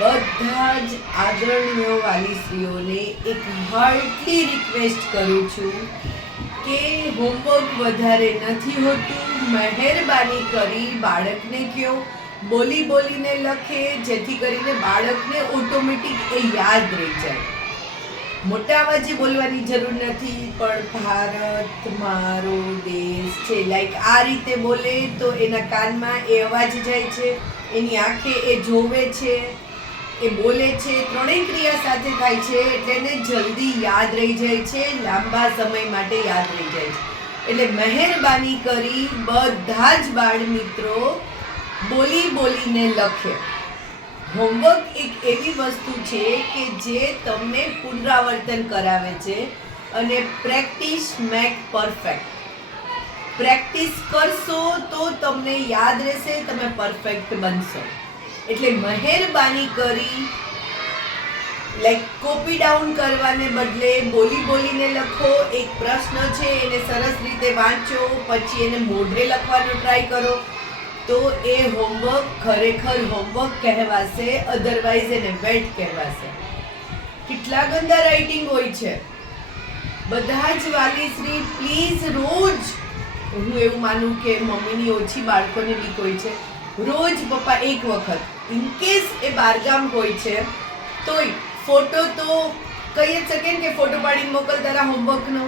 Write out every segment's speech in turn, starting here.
બધા જ આદરણીય વાલી સ્ત્રીઓને એક હાર્ટલી રિક્વેસ્ટ કરું છું કે હોમવર્ક વધારે નથી હોતું, મહેરબાની કરી બાળકને કહો બોલી બોલીને લખે, જેથી કરીને બાળકને ઓટોમેટિક એ યાદ રહી જાય. મોટા અવાજે બોલવાની જરૂર નથી, પણ ભારત મારો દેશ છે. લાઈક આ રીતે બોલે તો એના કાનમાં એ અવાજ જાય છે, એની આંખે એ જોવે છે. એ બોલે છે, ત્રણેય ક્રિયા સાથે થાય છે એટલે એને જલ્દી યાદ રહી જાય છે, લાંબા સમય માટે યાદ રહી જાય છે. એટલે મહેરબાની કરી બધા જ બાળ મિત્રો બોલી બોલીને લખે. હોમવર્ક એક એવી વસ્તુ છે કે જે તમને પુનરાવર્તન કરાવે છે અને પ્રેક્ટિસ મેક પરફેક્ટ. પ્રેક્ટિસ કરશો તો તમને યાદ રહેશે, તમે પરફેક્ટ બનશો. એટલે મહેરબાની કરી લાઈક કોપી ડાઉન કરવાને બદલે બોલી બોલીને લખો. એક પ્રશ્ન છે, એને સરસ રીતે વાંચો, પછી એને મોઢે લખવાનો ટ્રાય કરો. તો એ હોમવર્ક ખરેખર હોમવર્ક કહેવાશે અધરવાઇઝ એને વેટ કહેવાશે. કેટલા ગંદા રાઇટિંગ હોય છે. બધા જ વાલીશ્રી પ્લીઝ રોજ, હું એવું માનું કે મમ્મીની ઓછી બાળકોને બીક હોય છે, રોજ પપ્પા એક વખત ઇન કેસ એ બારગામ હોય છે, તોય ફોટો તો કહી જ શકે ને કે ફોટો પાડીને મોકલતા હોમવર્કનો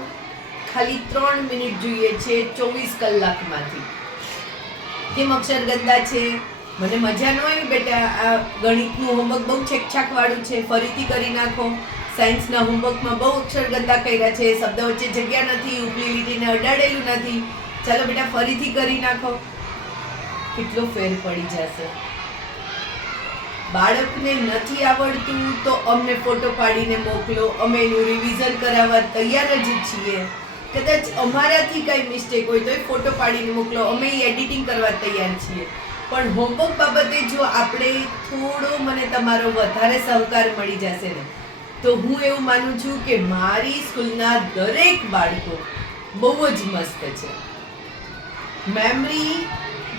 ખાલી ત્રણ મિનિટ જોઈએ છે ચોવીસ કલાકમાંથી. કેમ અક્ષર ગંદા છે? મને મજા ન આવી બેટા, આ ગણિતનું હોમવર્ક બહુ છેકછાકવાળું છે, ફરીથી કરી નાખો. સાયન્સના હોમવર્કમાં બહુ અક્ષર ગંદા કર્યા છે, શબ્દ વચ્ચે જગ્યા નથી ઉપલી લીટીને અડાડેલું નથી. ચાલો બેટા, ફરીથી કરી નાખો. કેટલો ફેર પડી જશે. બાળકને નથી આવડતું તો અમને ફોટો પાડીને મોકલો. અમે એનું રિવિઝન કરાવવા તૈયાર જ છીએ. કદાચ અમારાથી કાંઈ મિસ્ટેક હોય તો એ ફોટો પાડીને મોકલો. અમે એ એડિટિંગ કરવા તૈયાર છીએ. પણ હોમવર્ક બાબતે જો આપણે થોડો મને તમારો વધારે સહકાર મળી જશે ને, તો હું એવું માનું છું કે મારી સ્કૂલના દરેક બાળકો બહુ જ મસ્ત છે. મેમરી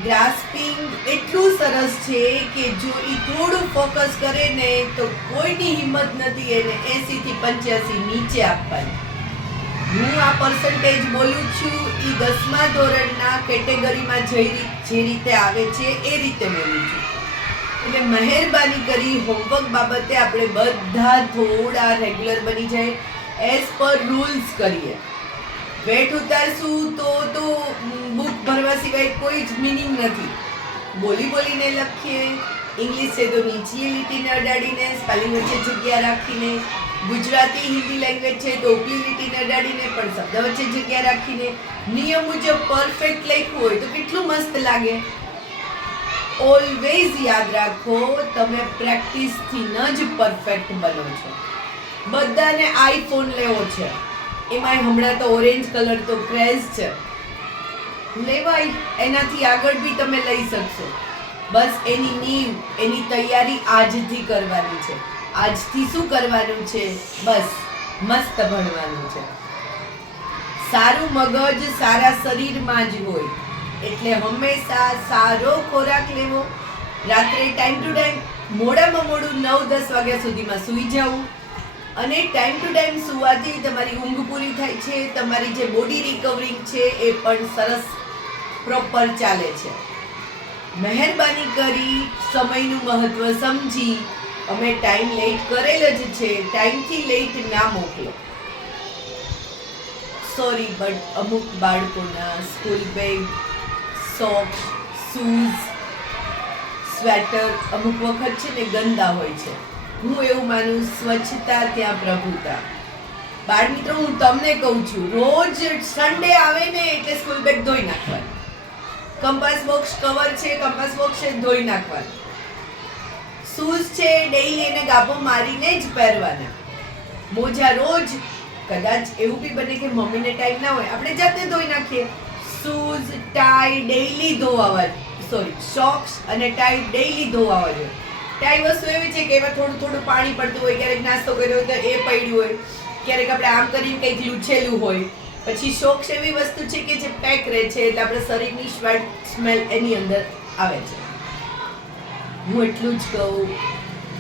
ગ્રાસ્પિંગ એટલું સરસ છે કે જો એ થોડું ફોકસ કરે ને તો કોઈની હિંમત નથી એને એસી થી પંચ્યાસી નીચે આપવાની. હું આ પર્સન્ટેજ બોલું છું એ દસમા ધોરણના કેટેગરીમાં જઈ જે રીતે આવે છે એ રીતે બોલું છું. એટલે મહેરબાની કરી હોમવર્ક બાબતે આપણે બધા થોડા રેગ્યુલર બની જાય એઝ પર રૂલ્સ કરીએ. વેટ ઉતારશું તો તો બુક ભરવા સિવાય કોઈ જ મિનિંગ નથી. બોલી બોલીને લખીએ ઇંગ્લિશ છે તો નીચલી લીટીને અડાડીને સ્પેલિંગ વચ્ચે જગ્યા રાખીને, ગુજરાતી, હિન્દી લેંગ્વેજ છે તો ઉપલી લીટીને અડાડીને, પણ શબ્દ વચ્ચે જગ્યા રાખીને, નિયમ મુજબ પરફેક્ટ લખ્યું હોય તો કેટલું મસ્ત લાગે. ઓલવેઝ યાદ રાખો, તમે પ્રેક્ટિસથી જ પરફેક્ટ બનો છો. બધાને આઈફોન લેવો છે. એમાંય હમણાં તો ઓરેન્જ કલર તો ક્રેઝ છે. લેવાય, એનાથી આગળ બી તમે લઈ શકશો. બસ એની નીમ એની તૈયારી આજથી કરવાની છે. આજથી શું કરવાનું છે? બસ મસ્ત ભણવાનું છે. સારું મગજ, સારા શરીરમાં જ હોય. એટલે હંમેશા સારો ખોરાક લેવો. રાત્રે ટાઈમ ટુ ટાઈમ મોડામાં મોડું નવ દસ વાગ્યા સુધીમાં સૂઈ જવું અને ટાઈમ ટુ ટાઈમ સુવાથી તમારી ઊંઘ પૂરી થાય છે, તમારી જે બોડી રિકવરી છે એ પણ સરસ પ્રોપર ચાલે છે. મહેરબાની કરી સમયનું મહત્વ સમજી, અમે ટાઈમ લેટ કરેલ જ છે ટાઈમથી લેટ ના મોકલો. સોરી બટ અમુક બાળકોના school bag socks shoes sweater અમુક વખત છે ને ગંદા હોય છે. હું એવું માનું, સ્વચ્છતા ત્યાં પ્રભુતા. બાળ મિત્રો, હું તમને કહું છું, રોજ સન્ડે આવે ને એટલે સ્કૂલ બેગ ધોઈ નાખવાનું. કંપાસ બોક્સ કવર છે કંપાસ બોક્સ છે, ધોઈ નાખવાનું. શૂઝ છે, ડેઈલી એને ગાભો મારીને જ પહેરવાના. મોજા રોજ, કદાચ એવું બી બને કે મમ્મીને ટાઈમ ના હોય, આપણે જાતે ધોઈ નાખીએ. શૂઝ ટાઈ ડેઈલી ધોવા સોરી સોક્સ અને ટાઈ ડેઈલી ધોવા જોઈએ ટાઈ વસ્તુ એવી છે કે એમાં થોડું થોડું પાણી પડતું હોય, ક્યારેક નાસ્તો કર્યો હોય તો એ પડ્યું હોય. ક્યારેક આપણે આમ કરીને કંઈક લૂછેલું હોય. પછી શોક્સ એવી વસ્તુ છે કે જે પેક રહે છે, એટલે આપણે શરીરની સ્વેટ સ્મેલ એની અંદર આવે છે. હું એટલું જ કહું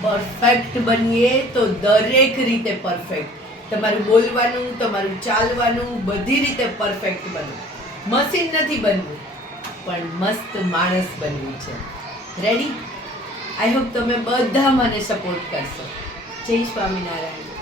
પરફેક્ટ બનીએ તો દરેક રીતે પરફેક્ટ તમારું બોલવાનું, તમારું ચાલવાનું, બધી રીતે પરફેક્ટ બનવું મશીન નથી બનવું, પણ મસ્ત માણસ બનવું છે. રેડી આઈ હોપ તમે બધા મને સપોર્ટ કરશો. જય સ્વામિનારાયણ.